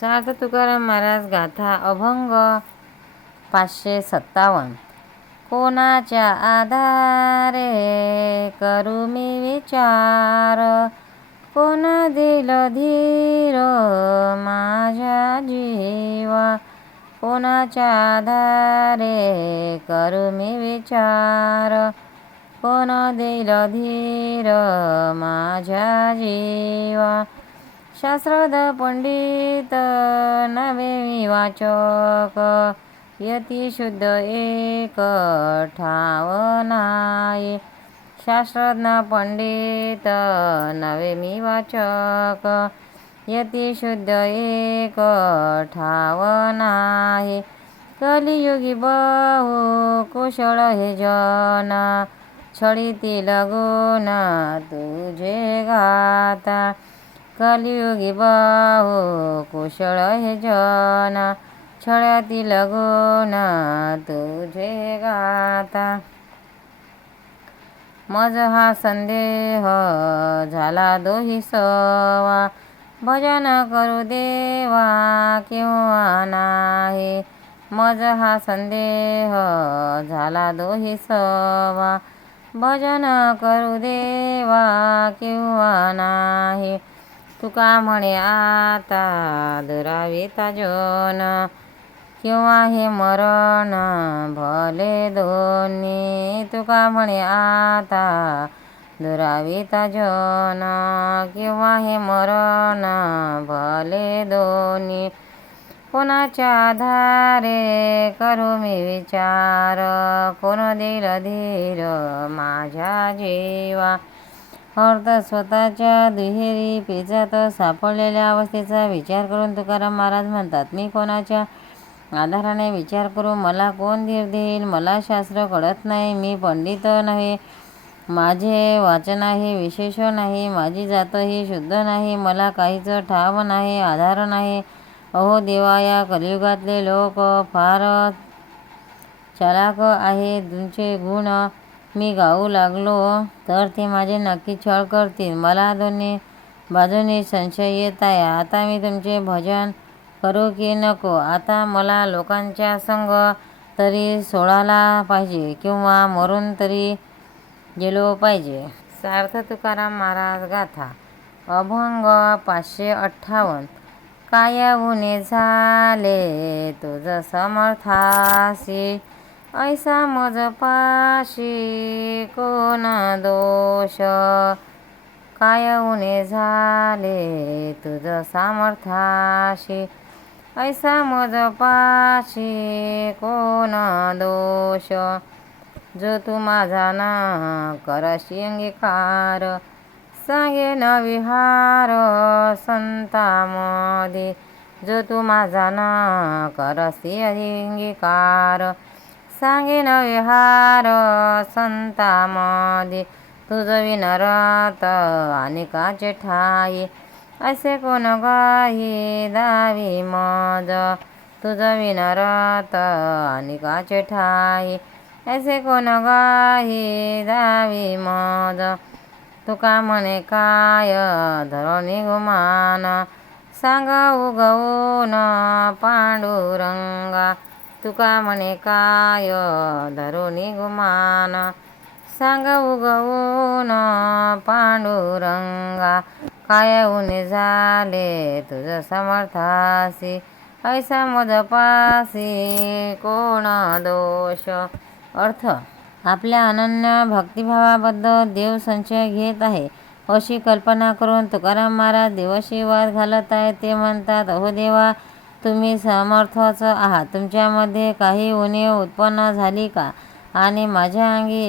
सार्थ तुकाराम महाराज गाथा अभंग 557. कोणाच्या आधारे करू मी विचार, कोण देईल धीर माझ्या जीवा. कोणाच्या आधारे करू मी विचार, कोण देईल धीर माझ्या जीवा. शास्त्रद पंडित नवे मी वाचक, यती शुद्ध एक ठाव नाही. शास्त्रज्ञ पंडित नवे मी वाचक, यती शुद्ध एक ठाव नाही. कलियुगी बहु कुशळ हे जन, छळीतील गुण तुझे गाता. कलियुगी बहु कुशळ हे जन, छळातील गुण तुझे गाता. मज हा संदेह झाला दोही सवा, भजन करू देवा किंवा नाही. मज हा संदेह झाला दोही सवा, भजन करू देवा किंवा नाही. तुका म्हणे आता दुराविता जन, किंवा हे मरण भले दोन्ही. तुका म्हणे आता दुराविता जन, किंवा हे मरण भले दोन्ही. कोणाच्या आधारे करू मी विचार, कोण देईल धीर माझ्या जीवा. अर्थ स्वतःच्या दुहेरी पेचात सापडलेल्या अवस्थेचा विचार करून तुकाराम महाराज म्हणतात, मी कोणाच्या आधाराने विचार करू, मला कोण धीर देईल. मला शास्त्र कळत नाही, मी पंडित नव्हे, माझे वाचनही विशेष नाही, माझी जातही शुद्ध नाही, मला काहीच ठाव नाही, आधार नाही. अहो देवा, या कलियुगातले लोक फार चालाक आहे. तुमचे गुण मी गाऊ लागलो तर ते माझे नक्की छळ करतील. मला दोन्ही बाजूनी संशय येत आहे. आता मी तुमचे भजन करू की नको. आता मला लोकांच्या संग तरी सोडायला पाहिजे, किंवा मरून तरी गेलो पाहिजे. सार्थ तुकाराम महाराज गाथा अभंग 558. काय उणे झाले तुझ समर्थासी, ऐसा मज पाशी कोण दोष. काय उणे झाले तुझ सामर्थाशी, ऐसा मज पाशी कोण दोष. जो तू माझा न करशी अंगीकार, सांगे न विहार संतामध्ये. जो तू माझा न करसी अंगीकार, सांगे न विहार संतामध्ये. तुझ विनरत अनेकाचे ठाई, असे कोण गाही दावी मज. तुझ विनरत अनेकाचे ठाई, ऐसे कोण गाही दावी मज. तुका म्हणे काय धरणी गुमान, सांग उगवून पांडुरंगा. तुका म्हणे काय धरुणी गुमान, सांग उगवून पांडुरंगा. काय उणे झाले तुझ समर्थासी, ऐसा मज पासी कोण दोष. अर्थ, आपल्या अनन्य भक्तिभावाबद्दल देव संशय घेत आहे अशी कल्पना करून तुकाराम महाराज देवाशी वाद घालत आहेत. ते म्हणतात, अहो देवा, तुम्ही समर्थच आहात, तुमच्यामध्ये काही उणीव उत्पन्न झाली का, आणि माझ्या अंगी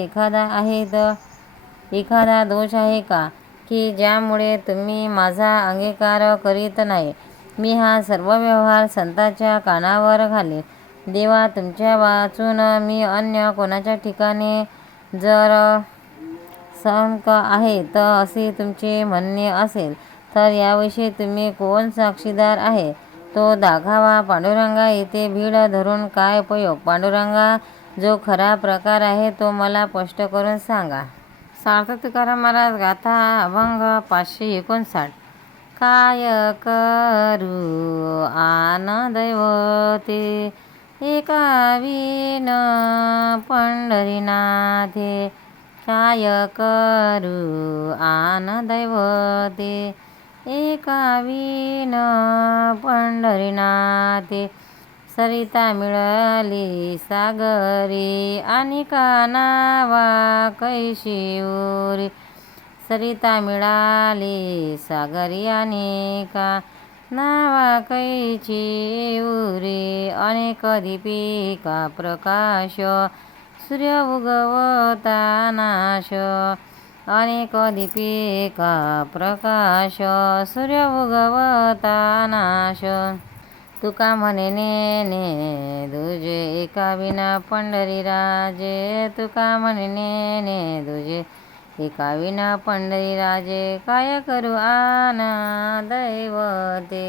एखादा दोष आहे का, की ज्यामुळे तुम्ही माझा अंगीकार करीत नाही. मी हा सर्व व्यवहार संतांच्या कानावर घालीन. देवा, तुमच्या वाचून मी अन्य कोणाच्या ठिकाणी जर संक आहे तर असे तुमचे म्हणणे असेल तर याविषयी तुम्ही कोण साक्षीदार आहे, तो दाखावा. पांडुरंगा, इथे भीड धरून काय उपयोग. पांडुरंगा, जो खरा प्रकार आहे तो मला स्पष्ट करून सांगा. सार्थ तुकाराम महाराज गाथा अभंग 559. काय करू आन दैवते एका विण पंढरीनाथे. काय करू आन दैवते एका विण पंढरीनाथे. सरिता मिळाली सागरी आणि नावा कैशी उरी. सरिता मिळाली सागरी आणि नावा कैची उरी. अनेक दीपिका प्रकाश सूर्य उगवता नाश. अनेक दीपिका प्रकाश सूर्य उगवता नाश. तुका म्हणे नेने दुजे एका विना पंढरी राजे. तुका म्हणे नेने दुजे एका विना पंढरी राजे. काय करू आन दैवते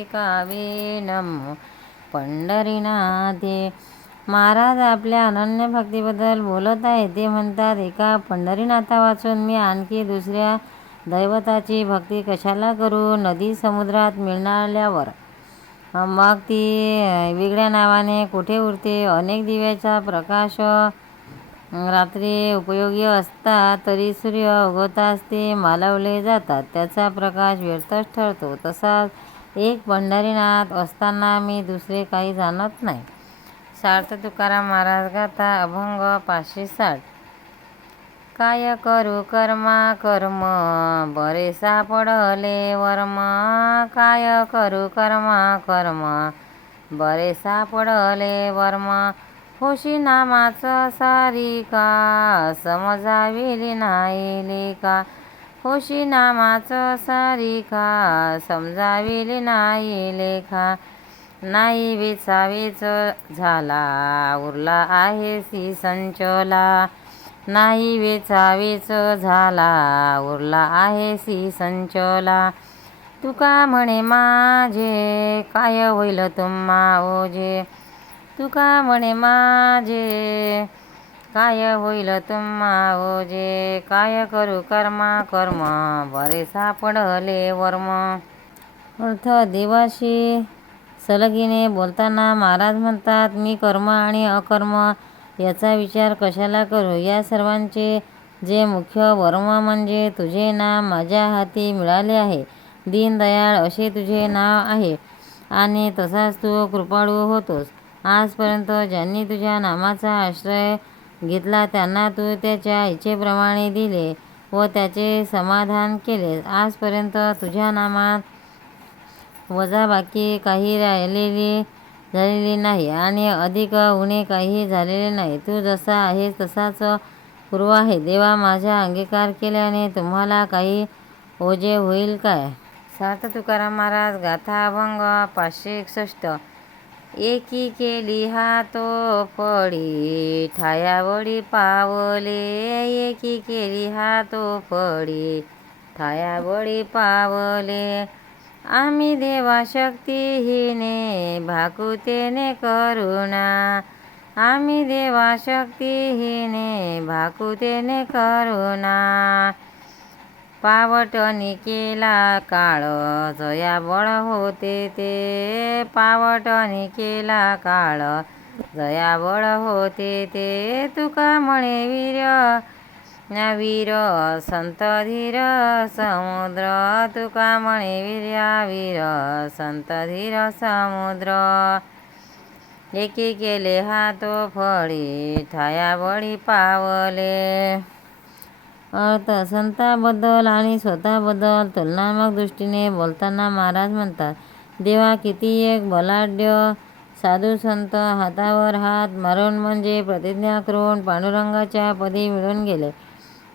एका विनम पंढरीनाथे. महाराज आपल्या अनन्य भक्तीबद्दल बोलत आहे. ते म्हणतात, एका पंढरीनाथा वाचून मी आणखी दुसऱ्या दैवताची भक्ती कशाला करू. नदी समुद्रात मिळाल्यावर मग ती वेगळ्या नावाने कुठे उरते. अनेक दिव्याचा प्रकाश रात्री उपयोगी असतात, तरी सूर्य उगवताच ते मालवले जातात. त्याचा प्रकाश व्यर्थच ठरतो. तसाच एक पंढरीनाथ असताना मी दुसरे काही जाणत नाही. सार्थ तुकाराम महाराज गाथा अभंग 560. काय करू कर्मा कर्म बरे सापडले वर्म. काय करू कर्मा कर्म बरे सापडले वर्म. होशी नामाचं सारिका समजाविली नाही लेका. होशी नामाचं सारिका समजाविली नाही लेखा. नाही वेचावेच झाला उरला आहे सी संचला. नाही वेचावेच झाला उरला आहे सी संचला. तुका म्हणे माझे काय होईल तुम्हा ओझे. तुका म्हणे माझे काय होईल तुम्हा ओझे. काय करू कर्मा कर्म बरे सापडले वर्म. अर्थ देवाशी सलगीने बोलताना महाराज म्हणतात, मी कर्म आणि अकर्म याचा विचार कशाला करू. या सर्वांचे जे मुख्य वर्म म्हणजे तुझे नाम माझ्या हाती मिळाले आहे. दीनदयाळ असे तुझे नाव आहे आणि तसाच तू कृपाळू होतोस. आजपर्यंत ज्यांनी तुझ्या नामाचा आश्रय घेतला त्यांना तू त्याच्या इच्छेप्रमाणे दिले व त्याचे समाधान केले. आजपर्यंत तुझ्या नामात वजाबाकी काही झालेली नाही आणि अधिक उणे काही झालेले नाही. तू जसा आहेस तसाच पूर्व आहे. देवा, माझा अंगीकार केल्याने तुम्हाला काही ओझे होईल काय. सार्थ तुकाराम महाराज गाथा अभंग 561. एकी केली हातो फळी ठायावळी पावले. एकी केली हातो फळी ठायावळी पावले. आम्ही देवा शक्तिहीने भाकुतेने करुणा. आम्ही देवा शक्तिहीने भाकुतेने करुणा. पावटणी केला काळ जया बळ होते ते. पावटणी केला काळ जया बळ होते ते. तुका म्हणे वीर संत धीर समुद्र. तुका म्हणे वीर संत धीर समुद्र. एकी केले हातो फळी ठायावळी पावले. अर्थ संतांबद्दल आणि स्वतःबद्दल तुलनात्मक दृष्टीने बोलताना महाराज म्हणतात, देवा, किती एक बलाढ्य साधू संत हातावर हात मारून म्हणजे प्रतिज्ञा करून पांडुरंगाच्या पदी मिळून गेले,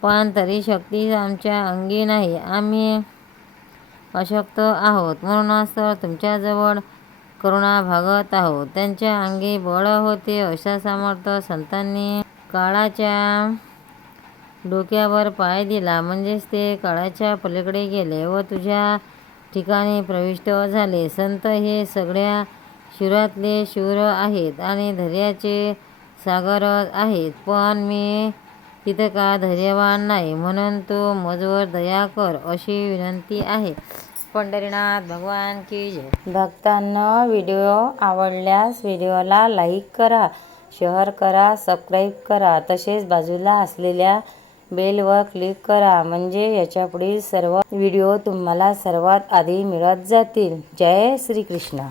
पण तरी शक्ती आमच्या अंगी नाही. आम्ही अशक्त आहोत, म्हणूनच तर तुमच्याजवळ करुणा भागत आहोत. त्यांच्या अंगी बळ होते अशा सामर्थ्य संतांनी काळाच्या डोक्यावर पाय दिला, म्हणजेच ते काळाच्या पलीकडे गेले व तुझ्या ठिकाणी प्रविष्ट झाले. संत हे सगळ्या शूरातले शूर आहेत आणि धैर्याचे सागर आहेत, पण मी तितका धैर्यवान नाही, म्हणून तू मजवर दया कर अशी विनंती आहे. पंढरीनाथ भगवान की जय. भक्तांनो, व्हिडिओ आवडल्यास व्हिडिओला लाईक करा, शेअर करा, सबस्क्राईब करा. तसेच बाजूला असलेल्या बेलवर क्लिक करा, म्हणजे याच्यापुढील सर्व व्हिडिओ तुम्हाला सर्वात आधी मिळत जातील. जय श्री कृष्ण.